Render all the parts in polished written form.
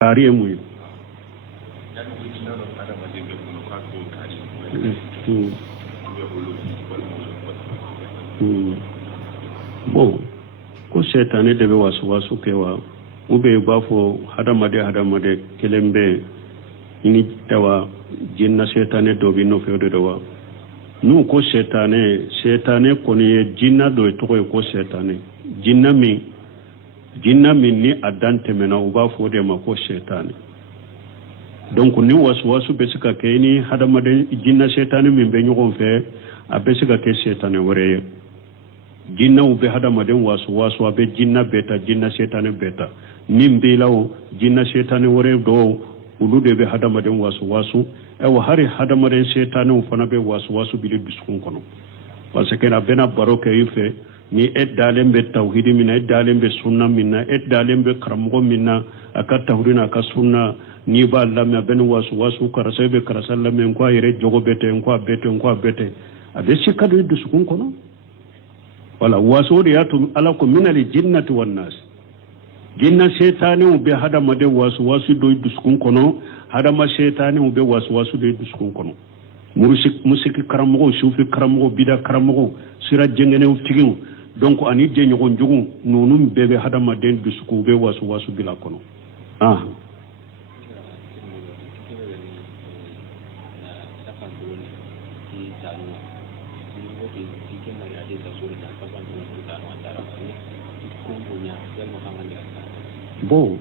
tariye mu bon ko setane de be wasu kewa ube bafo hadamade kelembe ini ewa jinna setane do bi no fewde do wa nu ko setane koni jinna do to ko setane jinna min ni adante mena ubafo de ma ko setane donc ni wasu be sika ke ni hadamade jinna setane min be nyugon fe abe sika ke setane wore jinna ube hadamade wasu abe jinna beta jinna setane beta nimbe lawo jinna setane wore do ulude be hadamade wasu ewa hari hadamade setane fana be wasu bi biskun kono parce que na bena baroke yife ni eddalembe tawhidi mina eddalembe sunna minna eddalembe karamugo minna aka tawhidina aka sunna ni ba lamya ben wasu karasebe karasalla men ko yere jogo bete ko bete abe sikadu biskun kono wala wasu de yatu ala ko minal jinnati wan nas jinna setane be hadamade wasu do biskun kono hadama setane be wasu do biskun kono musiki karamugo sufi karamugo bida karamugo sira jengene tigin donc ani je nyogon jogun nonum bebe hadama den bisku be wasu bila kono bo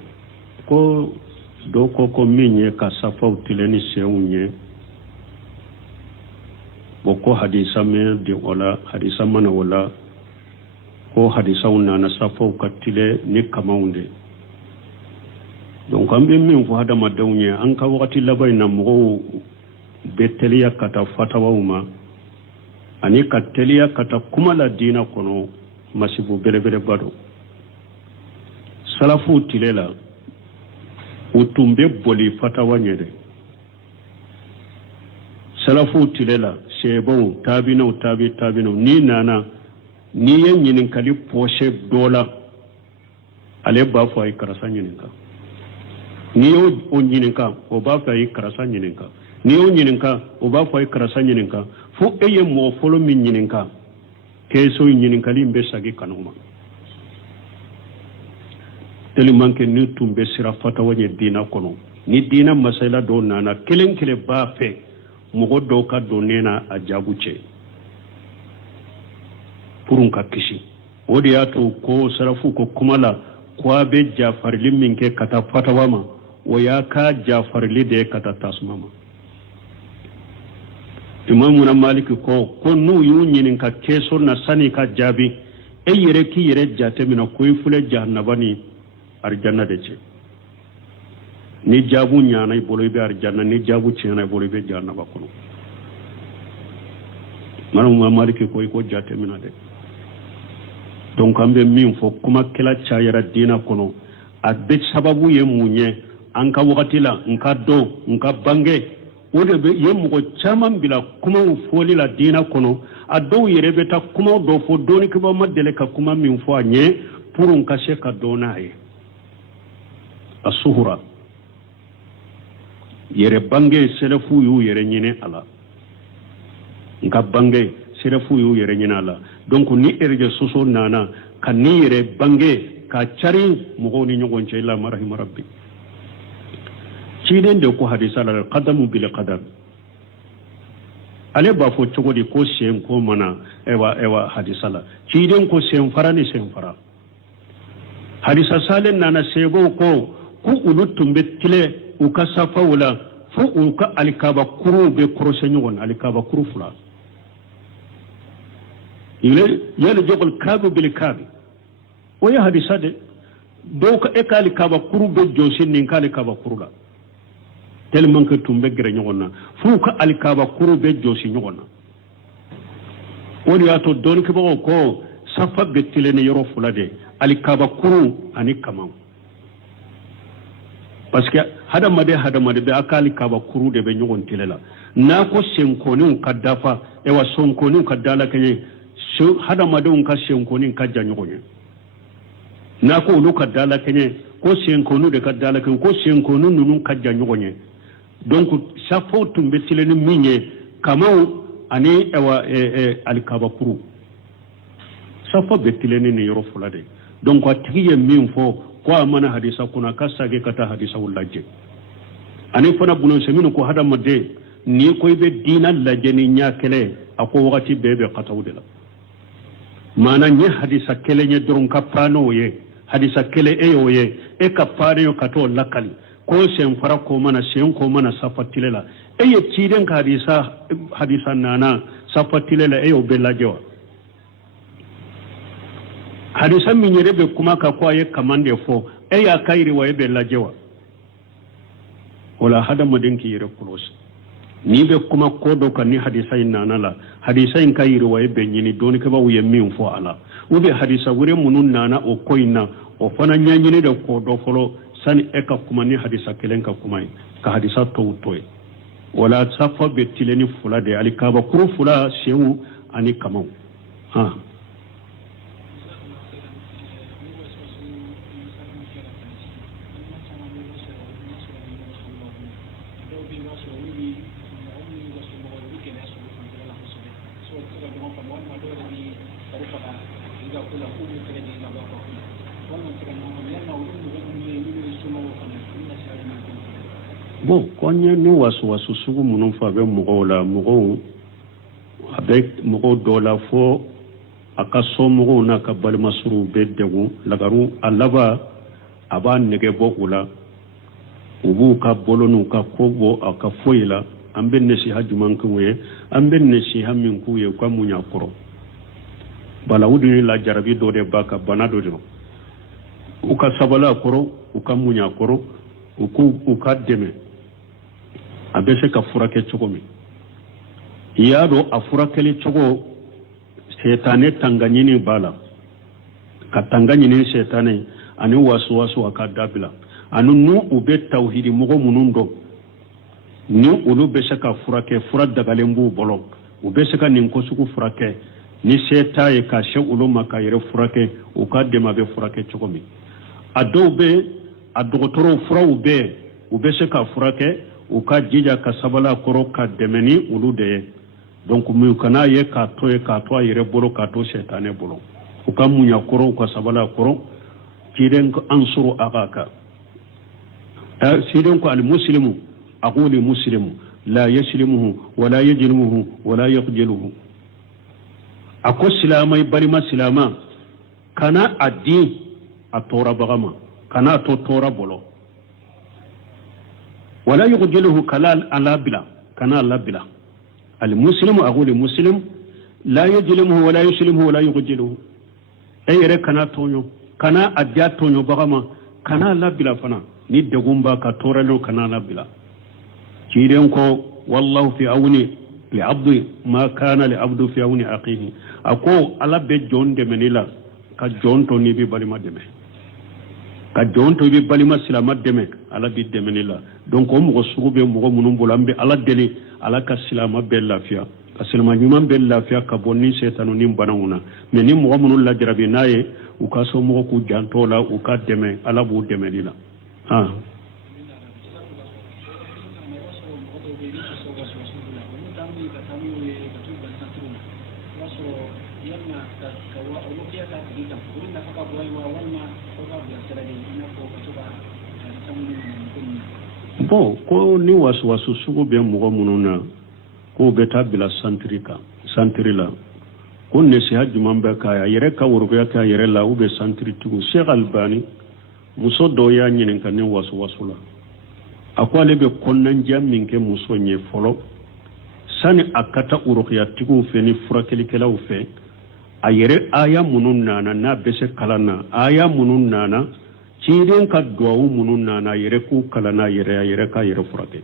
ko do ko minye ka safa utileni seunye boko hadisa me de wala hadisa mana wala ko hadisa unna na safo katile ni kamaunde donc ambe min fo hada madawnya an ka wakati labai na mo beteliya kata fatawa uma ani kateliya kata kuma la dina kono masibu bere bado salafu tilela utumbe boli fatawa nyede salafu tilela shebo tabino ni nana ni yen nyinin kali poshe dola ale ba fo ay karasa nyinin ka ni yo on nyinin ka o ba fo ay karasa nyinin ka ni yo nyinin ka o ba fo ay karasa nyinin ka fo eye mo folo min nyinin ka keso nyinin kali mbe sagi kanuma tellement que ni tumbe sira fata wanye dina kono ni dina masala do nana kelen ba fe mogo do ka do nena a jabuce purun ka kishi odi yato ko sarafu ko kumala kwa be jafarli minke kata fatawama o ya ka jafarli de kata tasmama imamuna maliki ko nu yu nyinin ka keso na sani ka jabi e yere ki yere jate mina koy fule jahannabani arjanna de ce ni jabu nyaanay boloy be arjanna ni jabu cianay boloy be jahannaba kono manum maliki ko jate mina de donc ambe min fo kuma kila chayara dina kono abbe sababu ye munye anka wakati la nka bange ode be ye mugo chaman bila kuma foli la dina kono ado yere beta kuma do fo doni kiba madele ka kuma min fo anye pour nka se ka donaye asuhura yere bange selefu yu yere nyine ala nka bange selefu yu yere nyine ala donc ni erje soso nana kan ni yere bange ka cari mugo ni nyogon ce illa marahim rabbi ciden de ko hadisa la qadamu bil qadar ale ba fo chogodi ko sen ko mana ewa hadisa la ciden ko sen fara hadisa salen nana sebo ko ku ulutum betile ukasafa wala fu uka alikaba kuru be korose nyogon alikaba kuru fula ile yele jogol kabu bil kabi o ya hadisa de donc e kali kaba kuru be josin nin kali kaba kuru la tellement que tumbe gere nyogona fu ka alikaba kuru be josi nyogona o ya to don ke ko safa betile ne yoro fula de alikaba kuru ani kamam parce que hadamade be akali kaba kuru de be nyogon tilela na ko senkoni kadafa e wa sonkoni kadala kenye hadamade ka senkoni ka janyogonye na ko lu kadala kenye ko senkonu de ka dalakin ko senkonu nunu ka janyogonye donc safo tumbe tileni minye kamau ani ewa alikabakuru safo betileni ni yoro fulade donc atiye min fo ko amana hadisa kuna kasage kata hadisa ulaje ani fana bunon seminu ko hada madde ni koy be dina laje ni nyakele ako wakati bebe katawdela mana nye hadisa kele nye doron kapano ye hadisa kele eyo ye e kapare yo kato lakali ko sen fara ko mana sen ko mana safatilela eye tiden ka hadisa nana safatilela eyo belajewa hadisa minyere be kuma ka ko ye kamande fo eya kairi wa belajewa wala hada madinki yere kulosi ni be kuma kodo kan ni hadisa nana la hadisa in kairi wa be nyini doni ka ba wuye min fo ala ube hadisa wure munun nana o koina o fana nyanyine de kodo folo sani eka kuma ni hadisa kelenka kuma ka hadisa to toy wala safa betileni fula de alikaba kuru fula shewu ani kamau ha bon konye ni wasu sugu munun fa be mugo la mugo avec mugo dola fo akaso mugo na ka balma suru be degu lagaru alaba aba nege bokula ubu ka bolonu ka kobo aka foila ambe ne si hajuman kuwe ambe ne si hamin kuwe kwa munya koro bala udini la jarabi do de baka banado do uka sabala koro uka munya koro uka deme abese ka furake chogomi yado afurakele chogo setane tanganyini bala ka tanganyini setane ani wasu akadabila anu nu ube tauhidi mogo munundo ni ulu bese ka furake furad dagalembu bolo ube se ka ninkosuku furake ni setaye ka she ulu makayire furake ukadema be furake chogomi adobe adogotoro fura ube se ka furake uka jija ka sabala koro ka demeni ulu de donc mu kana ye ka to yere bolo ka to setane bolo uka munya koro uka sabala koro kiden ko ansuru agaka sidon ko al muslimu aquli muslimu la yaslimuhu wala yajlimuhu wala yaqjiluhu ako silamai balima silama kana addi atora bagama kana to tora bolo ولا يغجله كلال على بلا كنا لا بلا المسلم أقول المسلم لا يجلمه ولا يسلمه ولا يغجله أي ركنا تونيو كنا أديات تونيو بغما كنا لا بلا فنا ندعوم با كتورلو كنا لا بلا كيرينكو والله في عوني لعبد ما كان لعبد في عوني أخيه أكو على بيت جون دمنيلا كجون توني بي بالي ما دمه ka jonto be balima silama deme ala bi demenila donc o mo sugu be mo munum bolambe ala deli ala ka silama be lafiya ka silama nyuma be lafiya ka bonni setanu nim banawuna mais ni mo munul la jarabi naye u ka so mo ku janto la u ka deme ala bu demenila ha bon ko ni wasu sugu be mugo mununa ko beta bila santri la ko ne si hajjuma be kaya yere ka wurgo ya ka yere la ube santri tugu Sheikh Albani muso do ya nyinen kan ne wasu la akwale be konnan jammin ke muso nye folo sani akata uruqiya tugu fe ni furakeli kelaw fe ayere aya munun nana na bese kalana aya munun nana ciiden ka duwawu munun nana yere ku kalana yere ka yere furake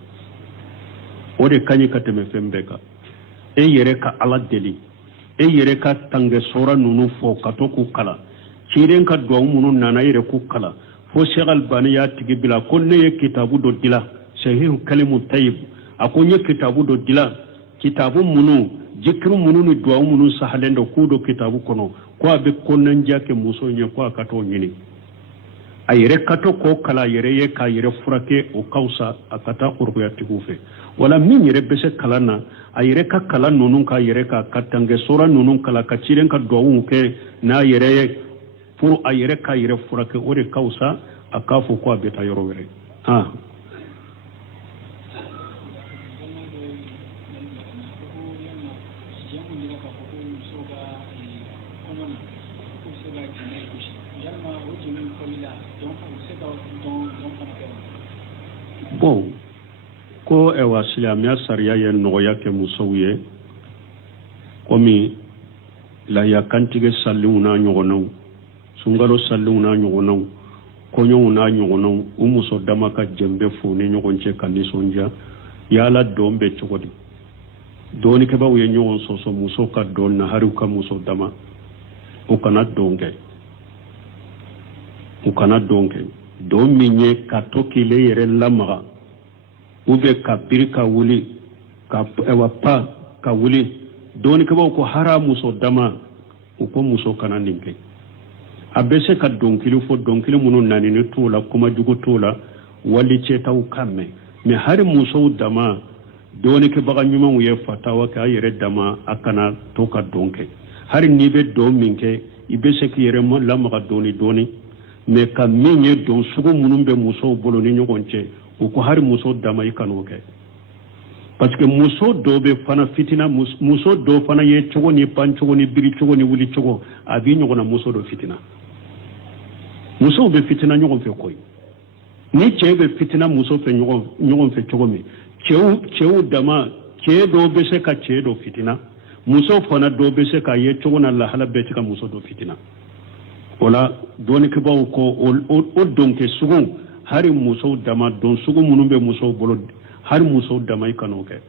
o de kanyi ka teme fembe ka e yere ka ala deli e yere ka tange sora nunu fo ka to ku kala ciiden ka duwawu munun nana yere ku kala fo Sheikh Albani ya tigi bila ko ne ye kitabu do dila sahih kalimu tayyib akonye kitabu do dila kitabu munu jikru munu ni duwawu munu sahalendo ku do kitabu kono ko abe konnan jake muso nye ko akato nyini ayere kato ko kala yere ye ka yere furake o kausa akata urbuya tigufe wala min yere bese kala na ayere ka kala nunun ka yere ka katange sora nunun kala ka ciren ka dowu ke na yere pour ayere ka yere furake o de kausa akafu ko abeta yoro were ha bon ko ewa silamia sariya ye nogoya ke musow ye komi la yakantige salliw na ɲɔgɔnnaw sungalo salliw na ɲɔgɔnnaw kɔɲɔw na ɲɔgɔnnaw u muso dama ka jɛnbe fo ni ɲɔgɔn cɛ ka nisɔndiya yala don bɛ cogo di dɔɔnikɛbaw ye ɲɔgɔn sɔsɔ muso ka dɔn na hariw ka muso dama u kana don kɛ don min ye ka to kile yɛrɛ lamaga u bɛ ka biri ka wuli ka ka wuli dɔɔnikɛbaw ko hara muso dama u ko muso kana nin kɛ a bɛ se ka dɔnkili fɔ dɔnkili minnu nanini t'o la kumajugu t'o la wali cɛtaw kan mɛn mais hari musow dama dɔɔnikɛbaga ɲumanw ye fatawa kɛ a yɛrɛ dama a kana to ka don kɛ hari n'i bɛ don min kɛ i bɛ se k'i yɛrɛ lamaga dɔɔni mais ka min ye don sugu minnu bɛ musow bolo ni ɲɔgɔn cɛ u ko hari muso dama i kan'o kɛ parce que muso dɔw bɛ fana fitina muso dɔw fana ye cogo ni pan cogo ni biri cogo ni wuli cogo a b'i ɲɔgɔnna muso dɔ fitina musow bɛ fitina ɲɔgɔn fɛ koyi ni cɛ bɛ fitina muso fɛ ɲɔgɔn fɛ cogo min cɛw dama cɛ dɔw bɛ se ka cɛ dɔ fitina muso fana dɔw bɛ se ka ye cogo na lahala bɛɛ tɛ ka muso dɔ fitina o la dɔɔnikɛbaw ko o donkɛ sugu hari musow dama don sugu minnu bɛ musow bolo hari musow dama i kan'o kɛ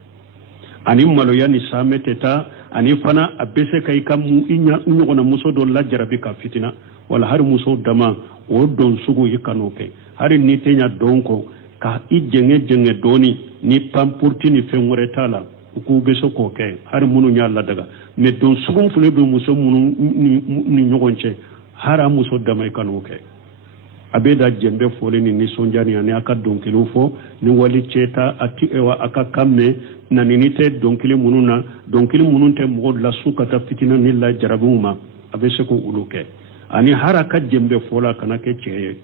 ani maloya ni saamɛ tɛ taa ani fana a bɛ se ka i ɲɔgɔnna muso dɔ lajarabi ka fitina wala hari musow dama o don sugu i kan'o kɛ hari n'i tɛ ɲa don kɔ ka i jɛngɛ dɔɔni ni pampurti ni fɛn wɛrɛ t'a la u k'u bɛ se k'o kɛ hari minnu y'a ladaga mais don sugu fana bɛ muso minnu ni ɲɔgɔn cɛ hari muso dama i kan'o kɛ a bɛ da jɛnbɛ fɔli ni nisɔndiya ni ani a ka dɔnkiliw fɔ ni wali cɛ ta a ka kan mɛn nanini tɛ dɔnkili minnu na dɔnkili minnu tɛ mɔgɔ lasu ka taa fitina ni lajarabiw ma a bɛ se k'olu kɛ ani hari a ka jɛnbɛ fɔla a kana kɛ cɛ ye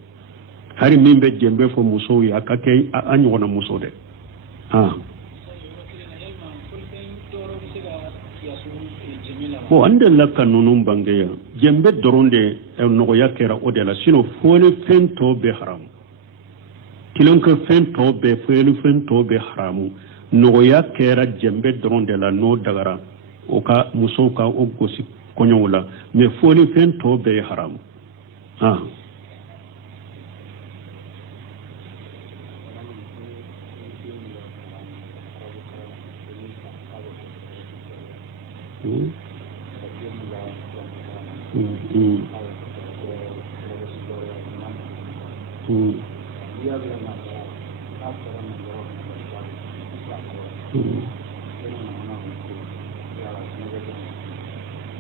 hari min bɛ jɛnbɛ fɔ musow ye a ka kɛ a ɲɔgɔnna muso dɛ bon an delila ka ninnu bangeya jɛnbɛ dɔrɔn de nɔgɔya kɛra o de la sinon fɔli fɛn tɔw bɛ haramu tilenkɛ fɛn tɔw bɛ fɔli fɛn tɔw bɛ haramu nɔgɔya kɛra jɛnbɛ dɔrɔn de la n'o dagara o ka musow ka o gosi kɔɲɔw la mais fɔli fɛn tɔw bɛɛ ye haramu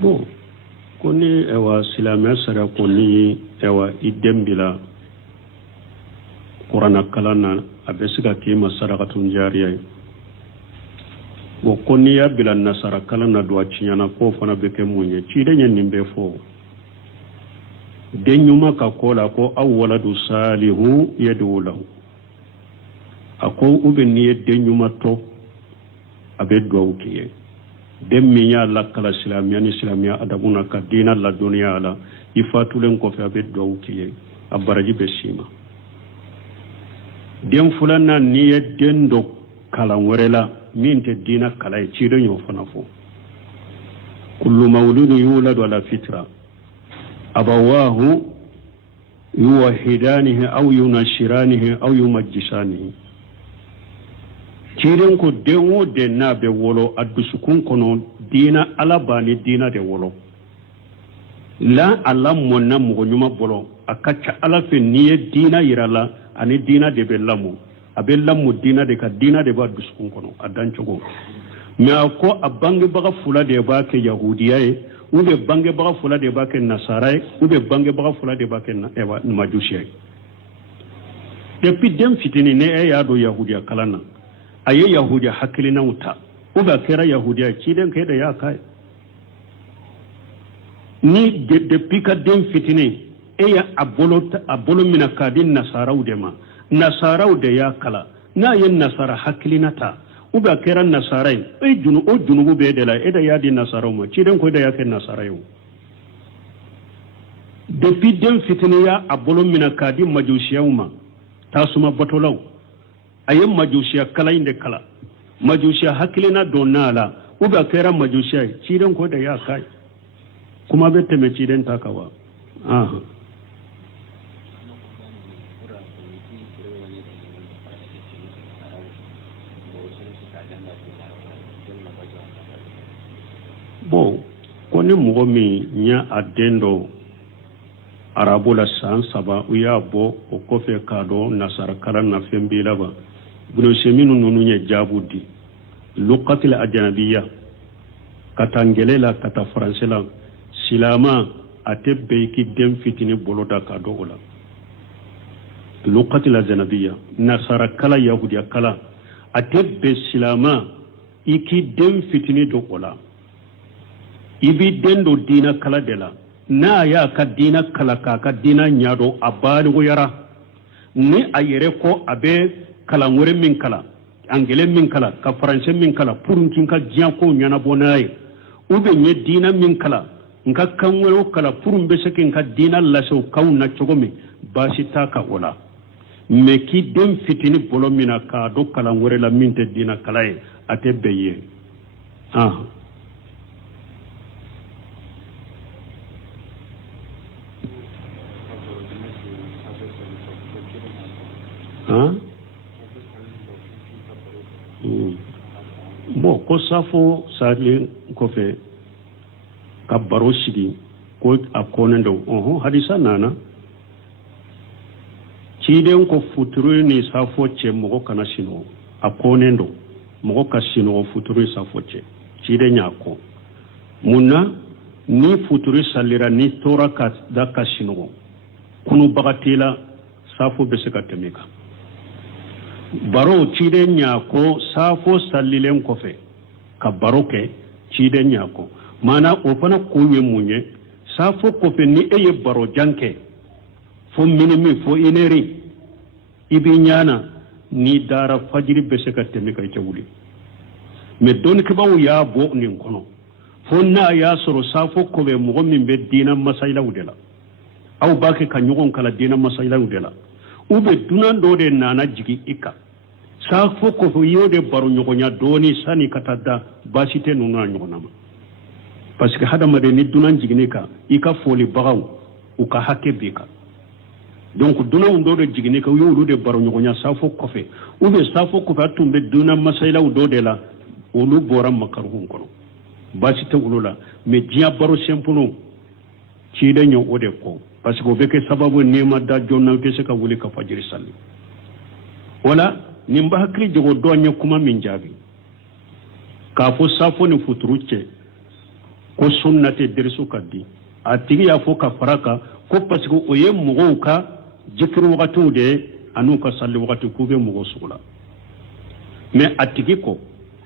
bon ko ni silamɛ sara ko ni i den bila kuranna kalan na a bɛ se ka k'i ma sarakatun jariya ye bon ko n'i y'a bila nasara kalan na don a tiɲɛna k'o fana bɛ kɛ mun ye ciden ye nin bɛɛ fɔ den ɲuman ka ko la ko aw waladu salihu yad'u lahu a ko u bɛ n'i ye den ɲuman tɔ a bɛ dugawu k'i ye den min y'a lakala silamɛya ni silamɛya adabu na ka diinɛ ladɔnniya a la i fatulen kɔfɛ a bɛ dugawu k'i ye a baraji bɛ s'i ma den filanan n'i ye den dɔ kalan wɛrɛ la min tɛ diinɛ kala ye ciden y'o fana fɔ kullu mawludun yuladu ala fitra abawahu yuwahidanihi aw yunashiranihi aw yumajjisanihi ciden ko den o den n'a bɛ wolo a dusukun kɔnɔ diinɛ ala b'a ni diinɛ de wolo la a lamɔnna mɔgɔ ɲuman bolo a ka ca ala fɛ n'i ye diinɛ yira la ani diinɛ de bɛ lamɔ a bɛ lamɔ diinɛ de ka diinɛ de b'a dusukun kɔnɔ a dancogo mais a ko a bangebaga fila de b'a kɛ yahudiya ye ou bien bangebaga fila de b'a kɛ nasara ye ou bien bangebaga fila de b'a kɛ majusiya ye depuis den fitini ne e ya do yahudiya kalana aye yahudiya hakilina uta uba kera yahudiya ci den kai da ya kai ni depuis ka den fitini e ya abolo mina kadin nasarau de ma nasarau de ya kala na yin nasara hakilinata uba kera nasarai e junubu be de la e da ya di nasarau ma ci den ko da ya kai nasarai depuis den fitini ya abolo mina kadin majusiyau ma tasuma batolau ayen majushiya kala inde kala majushiya hakilina donala uba kera majushiya cidan ko da ya kai kuma bette me cidan takawa bon koni mogo mi nya adendo arabo la san saba u y'a bɔ o kɔfɛ k'a dɔn nasara kalan na fɛn b'i la ba buloseminu ninnu ye jaabu di luqatil ajanabiya ka taa ngɛlɛ la ka taa faransɛ la silama a tɛ bɛɛ k'i den fitini bolo da k'a dɔn o la luqatil ajanabiya nasara kala yahudiya kala a tɛ bɛɛ silama i k'i den fitini don o la i b'i den don diina kala de la na ya ka dina kala ka dina nyado abali yara ni a yere ko abe kala ngore min kala angele min kala ka français min kala purunkin ka jian ko nyana bonaye ube nye dina min kala nka kanwero kala purun be sekin ka dina laso kauna chogomi basi taka wala me ki dem fitini bolo mina ka do kala ngore la min te dina kala e ate beye bon ko safo sali kofe ka baro sigi ko a konen do hadisa nana ciden ko futuru ni safo ce mogo kana sino a konen do mogo ka sino futuru safo ce ciden nya ko munna ni futuru salira ni tora ka da ka sino kunu bagatila safo be se ka temeka baro ciden nyako safo sallilen kofe ka baro ke ciden nyako mana o fana kuye munye safo kofe ni eye baro janke fo minimi fo ineri ibi nyana ni dara fajiri bese ka temeka jawuli me don ke bawo ya bo ni kono fo na ya soro safo kobe mo min be dina masayla udela aw bake ka nyogon kala dina masayla udela ube dunan do de nana jigi ika safo ko yode baro nyogonya doni sani katada basite nuna nyogonama parce que hada made ni dunan jigine ka ika foli bagaw u ka hakke bika donc dunan do de jigine ka yolu de baro nyogonya safo kofe ube safo ko fatumbe dunan masayla do de la olu boram makarhun kono basite ulula me dia baro sempuno ci de nyo ode ko parce que beke sababu nema da jonna ke se ka wuli ka fajiri salli wala nimba hakri jogo donya kuma min jabi ka fo safo ni futuruche ko sunnate dersu kaddi atigi ya fo ka faraka ko parce que oye mugo ka jikru wakatu de anu ka salli wakati kube mugo sugula mais atigi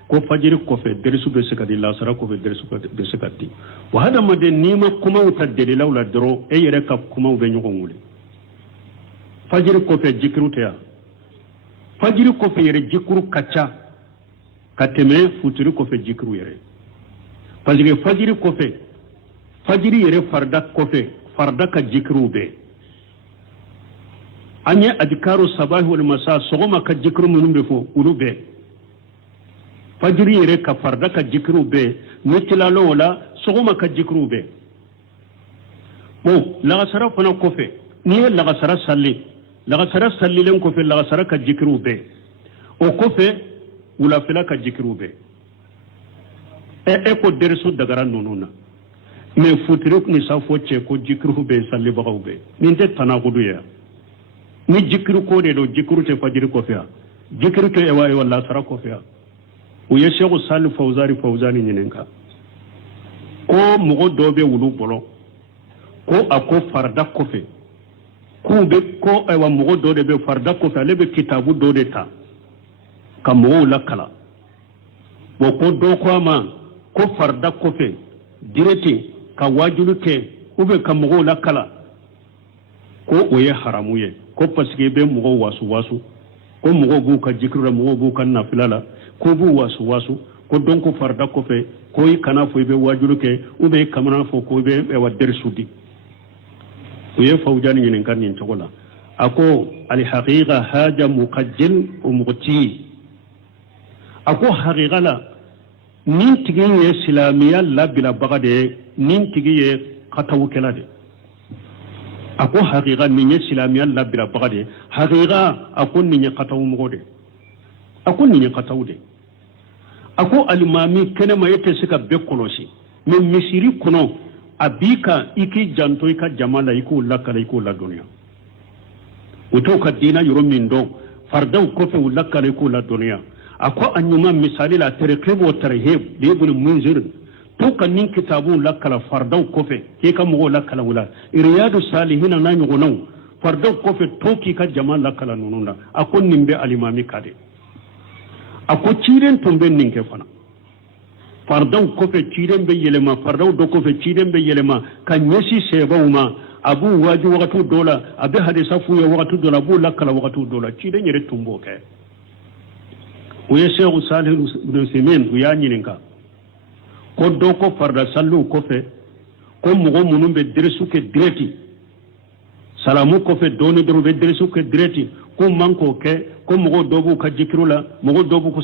ko fajiri ko fe dersu be sekadi la sara ko fe dersu be sekadi wa hada made nima kuma utadde lawla dro e yere ka kuma be nyugo ngule fajiri ko fe jikru te ya fajiri ko fe yere jikru kacha kateme futuri ko fe jikru yere parce que fajiri ko fe fajiri yere farda ka jikru be anya adkaru sabah wal masa sogoma ka jikru munum be fo ulube fajiri yere ka farda ka jikru be mitilalo wala sogoma ka jikru be bon la sara fana ko fe ni la sara salli len ko fe la sara ka jikru be o ko fe wula fela ka jikru be e ko dersu dagara nununa mais futiri ni sa fo che ko jikru be salli bagaw be min te tanagudu ya ni jikru ko de do jikru te fajiri ko fe jikru te e wa wala sara ko fe o ye Cheikh Salih Fawzani ñinenka ko mogo dobe wulu bolo ko ako farda kofe kube ko ewa mogo do de be farda ko fa lebe kitabu do de ta ka mogo la kala bo ko do ko ma ko farda ko fe direti ka wajulu ke ube ka mogo la kala ko oye haramu ye ko paske be mogo wasu ko mogo bu ka jikru mogo bu kan nafilala ko bu wasu ko don ko farda ko fe ko yi kana fo be wajulu ke ube kamana fo ko be ewa dersudi oye fawjani ñinen kan nin togola ako al haqiqa haja muqajjal o muqti ako haqiqa la nin tigi ye silamiya labila bagade nin tigi ye katawu kelade ako haqiqa nin ye silamiya labila bagade haqiqa ako nin ye katawu mogode ako nin ye katawu de ako alimami kenema yete sika be kolosi min misiri kono abika iki janto ika jamala iku lakala iku la dunia uto ka dina yoro mindo fardaw kofe lakala iku la dunia ako anyuma misali la terqib wa tarhib li ibn munzir to kan nin kitabu lakala fardaw kofe ke ka mo lakala wala riyadu salihin na nyugo fardaw kofe to ki ka jamala lakala nununda ako nimbe alimami kade ako ciren tumbe ninke fana fardaw kofe ciren be yelema fardaw do kofe ciren be yelema kan yesi sebawma abu waju waqtu dola abe hadisa fu ya waqtu dola bu lakala waqtu dola ciren yere tumbo ke o yesu salih ibn simin ya nyininka ko do ko farda sallu kofe ko mugo munum be dresu ke direti salamu kofe doni do be dresu ke direti ko manko ke ko mogo dobu ka jikrula mogo dobu ko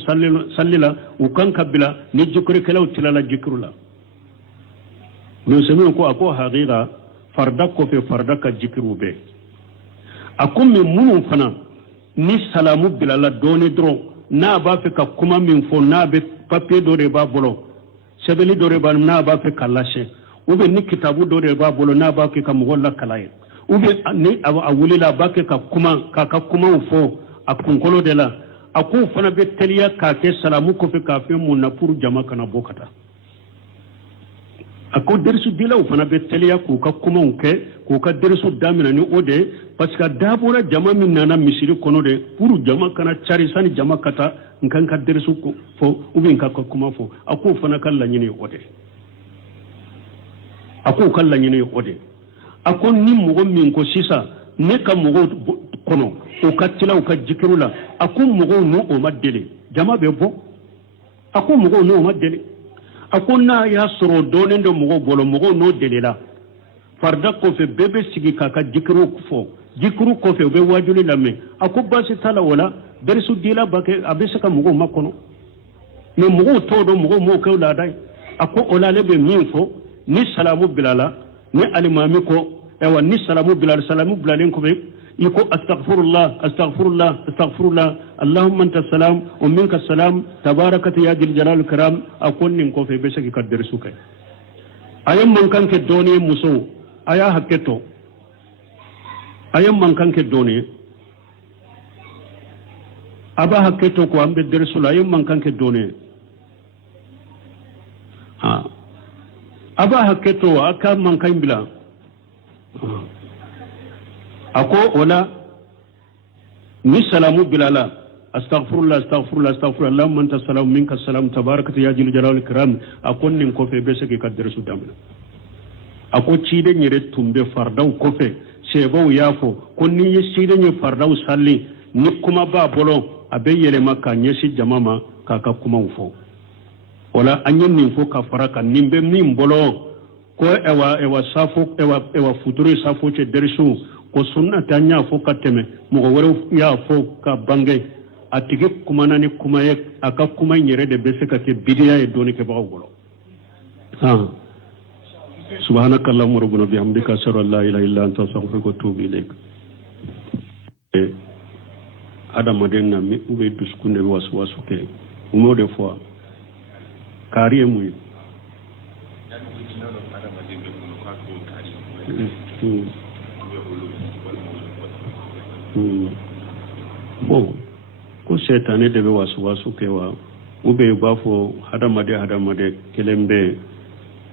sallila u kan kabila ni jikru kelaw tilala jikrula no semi ko ako haqiqa farda ko fe farda ka jikru be akum min munu fana ni salamu bilala doni dro na ba fe ka kuma min fo na be papier do re ba bolo sebeli do re ba na ba fe kalashe ube ni kitabu do re ba bolo na ba ke ka mogo la kalaye ube ni awulila ba ke ka kuma fo a kunkolo de la a ko fana be teliya ka ke salamu ko fe ka fe mun na pour jama kana bokata a ko dersu dila o fana be teliya ko ka kuma ke ko ka dersu damina ni ode parce que dabora jama min nana misiri kono de pour jama kana chari sani jama kata nkan ka dersu ko fo ubin ka kuma fo a ko fana kala nyini ode a ko kala nyini ode a ko ni mugo min ko sisa ne ka mugo kono o katila o ka jikirula akun mugo no o madele jama be bo akun mugo no o madele akun na ya soro donen do mugo bolo mugo no delela farda ko fe bebe sigi ka jikiru fo jikiru ko fe be wajuli lamme akun basi tala wala derisu dila bake abisa ka mugo makono ne mugo to do mugo mo ko la dai akun olale be min fo ni salamu bilala ni alimami ko ewa ni salamu bilal salamu bilalen ko be يقول أستغفر الله اللهم أنت السلام ومنك السلام تبارك يا ذي الجلال الكرام أكون نكو في بسك يقدر سوكي أيام من كان كدوني مسو أيا هكتو أيام من كان كدوني أبا هكتو كو أم بدر سولا أيام من كان كدوني أبا هكتو أكا من كان بلا ako wala ni salamu bilala astaghfirullah allahumma anta salam minka salam tabarakata ya jil jalal kiram akon nin ko fe bese ke kadder su damna ako cide nyere tumbe fardaw ko fe sebo yafo kon ni cide nye fardaw salli ni kuma ba bolo abe yele makka nyesi jamama kaka kuma ufo wala anyen nin fo ka faraka nimbe min bolo ko ewa safo ewa futuri safo ce dersu ko sunna tanya fo kateme mo woro ya fo ka bange atike kuma nani kuma ye aka kuma nyere de bese ka ke bidiya e doni ke bawgolo subhanakallahumma rabbana bihamdika ashhadu an la ilaha illa anta astaghfiruka wa atubu ilaik adama den na mi ube duskunde wasu ke umo de fois kariye muy bon ko setane de be wasu kewa ube bafo hadamade kelembe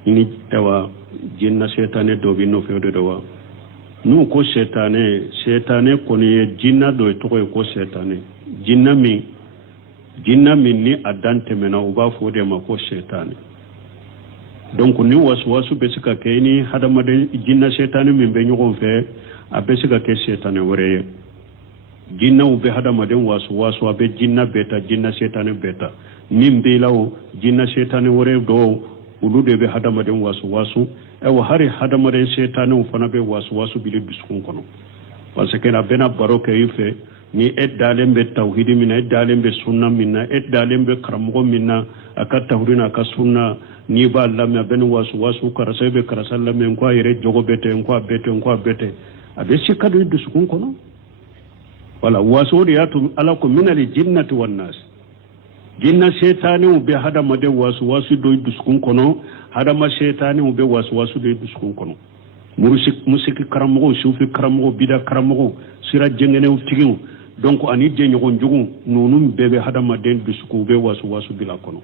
ni ewa jinna setane do bi no fewde do wa n'u ko setane kɔni ye jinna dɔ ye tɔgɔ ye ko setane jinna min ni a dan tɛmɛna u b'a fɔ o de ma ko setane donc ni wasuwasu bɛ se ka kɛ ni hadamaden jinna setane min bɛ ɲɔgɔn fɛ a bɛ se ka kɛ setane wɛrɛ ye jinnaw bɛ hadamaden wasuwasu a bɛ jinna bɛɛ ta jinna setane bɛɛ ta min bɛ la o jinna setane wɛrɛ dɔw olu de bɛ hadamaden wasuwasu hari hadamaden setanew fana bɛ wasuwasu bili dusukun kɔnɔ parce que a bɛna baro kɛ i fɛ ni e dalen bɛ tawhidi min na e dalen bɛ sunna min na e dalen bɛ karamɔgɔ min na a ka tawhidi n'a ka sunna n'i b'a lamɛn a bɛ ni wasuwasu karisa bɛ karisa lamɛn ko a yɛrɛ jogo bɛ ten ko a bɛ ten ko a bɛ ten a bɛ se ka don i dusukun kɔnɔ wala wasu de y'a to ala ko minali jinnati wan nas jinna setanew bɛ hadamaden wasuwasu don i dusukun kɔnɔ hadama setanew bɛ wasuwasu don i dusukun kɔnɔ musiki karamɔgɔw sufi karamɔgɔw bida karamɔgɔw sira jɛngɛnɛw tigiw donc ani jɛɲɔgɔn jugu ninnu bɛɛ bɛ hadamaden dusukun u bɛ wasuwasu bila kɔnɔ